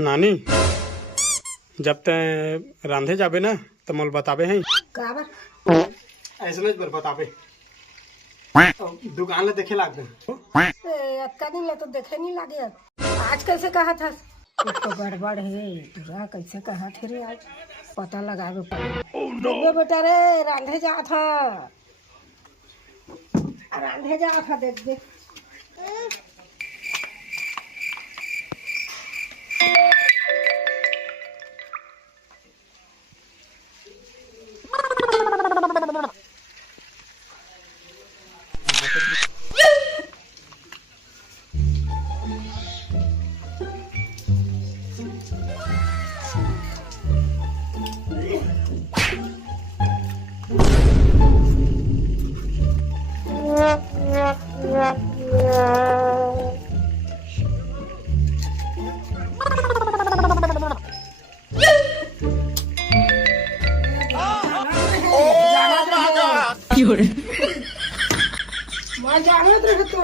नानी जब ते रांधे जाबे ना तो मोल बताबे हैं ऐसे नहीं बताबे दुकान ले देखे लाग अक्का दिन ला तो देखे नहीं लगे। आज कैसे कहा था? कुछ तो गड़बड़ है। पूरा कैसे कहा थे रे? आज पता लगावे पड़े। बेटा रे रांधे जा था, रांधे जा था। देख देख मैं जाने तो